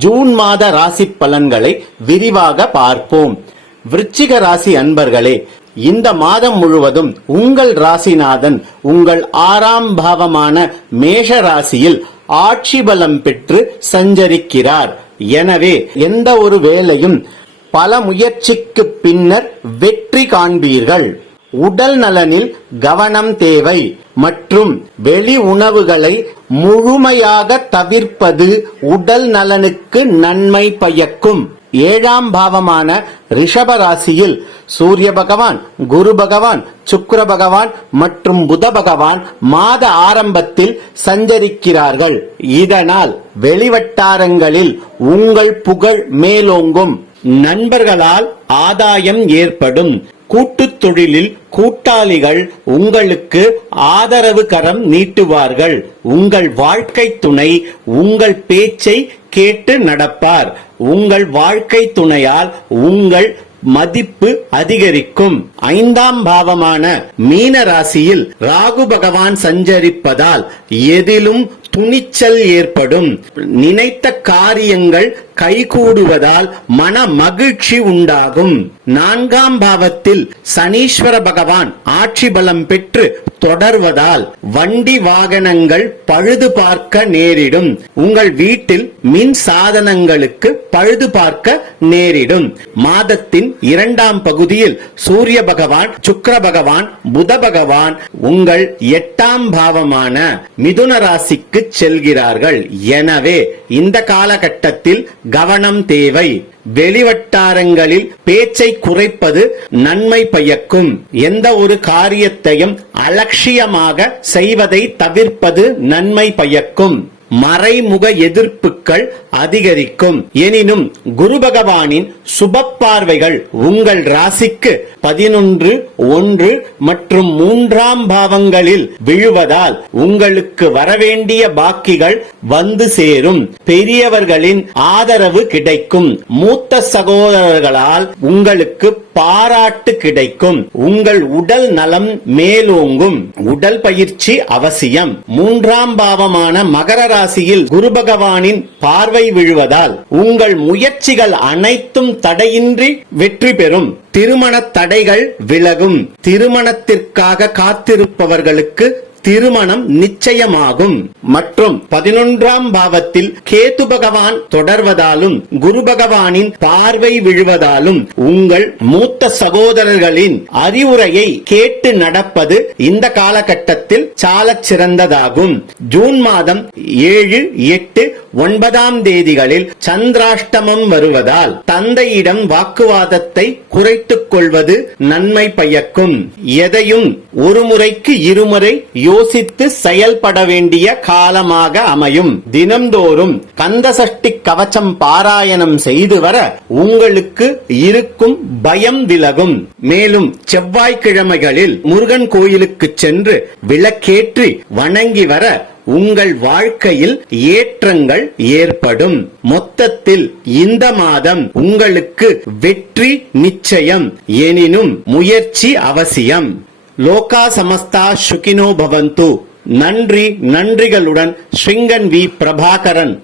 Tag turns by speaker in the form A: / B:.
A: June மாத ராசி பலன்களை விரிவாக பார்ப்போம். விருச்சிக ராசி அன்பர்களே இந்த மாதம் முழுவதும் உங்கள் ராசிநாதன் உங்கள் ஆறாம் பாவமான மேஷ ராசியில் ஆட்சி பலம் பெற்று சஞ்சரிக்கிறார். எனவே எந்த ஒரு வேலையும் பல முயற்சிக்கு பின்னர் வெற்றி காண்பீர்கள். உடல் நலனில் கவனம் தேவை மற்றும் வெளி உணவுகளை முழுமையாக தவிர்ப்பது உடல் நலனுக்கு நன்மை பயக்கும். ஏழாம் பாவமான ரிஷப ராசியில் சூரிய பகவான் குரு பகவான் சுக்கர பகவான் மற்றும் புத பகவான் மாத ஆரம்பத்தில் சஞ்சரிக்கிறார்கள். இதனால் வெளிவட்டாரங்களில் உங்கள் புகழ் மேலோங்கும். நண்பர்களால் ஆதாயம் ஏற்படும். கூட்டுத் தொழிலில் கூட்டாளிகள் உங்களுக்கு ஆதரவு கரம் நீட்டுவார்கள். உங்கள் வாழ்க்கை துணை உங்கள் பேச்சை கேட்டு நடப்பார். உங்கள் வாழ்க்கை துணையால் உங்கள் மதிப்பு அதிகரிக்கும். ஐந்தாம் பாவமான மீன ராசியில் ராகு பகவான் சஞ்சரிப்பதால் எதிலும் துணிச்சல் ஏற்படும். நினைத்த காரியங்கள் கைகூடுவதால் மன மகிழ்ச்சி உண்டாகும். நான்காம் பாவத்தில் சனீஸ்வர பகவான் ஆட்சி பலம் பெற்று தொடர்வதால் வண்டி வாகனங்கள் பழுது பார்க்க நேரிடும். உங்கள் வீட்டில் மின் சாதனங்களுக்கு பழுது பார்க்க நேரிடும். மாதத்தின் இரண்டாம் பகுதியில் சூரிய பகவான் சுக்கர பகவான் புத பகவான் உங்கள் எட்டாம் பாவமான மிதுன ராசிக்கு செல்கிறார்கள். எனவே இந்த காலகட்டத்தில் கவனம் தேவை. வெளிவட்டாரங்களில் பேச்சை குறைப்பது நன்மை பயக்கும். எந்த ஒரு காரியத்தையும் அலட்சியமாக செய்வதை தவிர்ப்பது நன்மை பயக்கும். மறைமுக எதிர்ப்புகள் அதிகரிக்கும். எனினும் குரு பகவானின் சுப பார்வைகள் உங்கள் ராசிக்கு பதினொன்று ஒன்று மற்றும் மூன்றாம் பாவங்களில் விழுவதால் உங்களுக்கு வரவேண்டிய பாக்கிகள் வந்து சேரும். பெரியவர்களின் ஆதரவு கிடைக்கும். மூத்த சகோதரர்களால் உங்களுக்கு பாராட்டு கிடைக்கும். உங்கள் உடல் நலம் மேலோங்கும். உடல் பயிற்சி அவசியம். மூன்றாம் பாவமான மகர ராசியில் குரு பகவானின் பார்வை விழுவதால் உங்கள் முயற்சிகள் அனைத்தும் தடையின்றி வெற்றி பெறும். திருமண தடைகள் விலகும். திருமணத்திற்காக காத்திருப்பவர்களுக்கு திருமணம் நிச்சயமாகும். மற்றும் பதினொன்றாம் பாவத்தில் கேத்து பகவான் தொடர்வதாலும் குரு பகவானின் பார்வை விழுவதாலும் உங்கள் மூத்த சகோதரர்களின் அறிவுரையை கேட்டு நடப்பது இந்த காலகட்டத்தில் சாலச் சிறந்ததாகும் ஜூன் மாதம் ஏழு எட்டு ஒன்பதாம் தேதிகளில் சந்திராஷ்டமம் வருவதால் தந்தையிடம் வாக்குவாதத்தை குறைத்துக் கொள்வது நன்மை பயக்கும். எதையும் ஒரு முறைக்கு இருமுறை யோசித்து செயல்பட வேண்டிய காலமாக அமையும். தினம்தோறும் கந்தசஷ்டி கவச்சம் பாராயணம் செய்து வர உங்களுக்கு இருக்கும் பயம் விலகும். மேலும் செவ்வாய்க்கிழமைகளில் முருகன் கோயிலுக்கு சென்று விளக்கேற்றி வணங்கி வர உங்கள் வாழ்க்கையில் ஏற்றங்கள் ஏற்படும். மொத்தத்தில் இந்த மாதம் உங்களுக்கு வெற்றி நிச்சயம். எனினும் முயற்சி அவசியம். லோகா சமஸ்தா சுகினோ பவந்து. நன்றி நன்றிகளுடன் ஸ்ரீங்கன் வி பிரபாகரன்.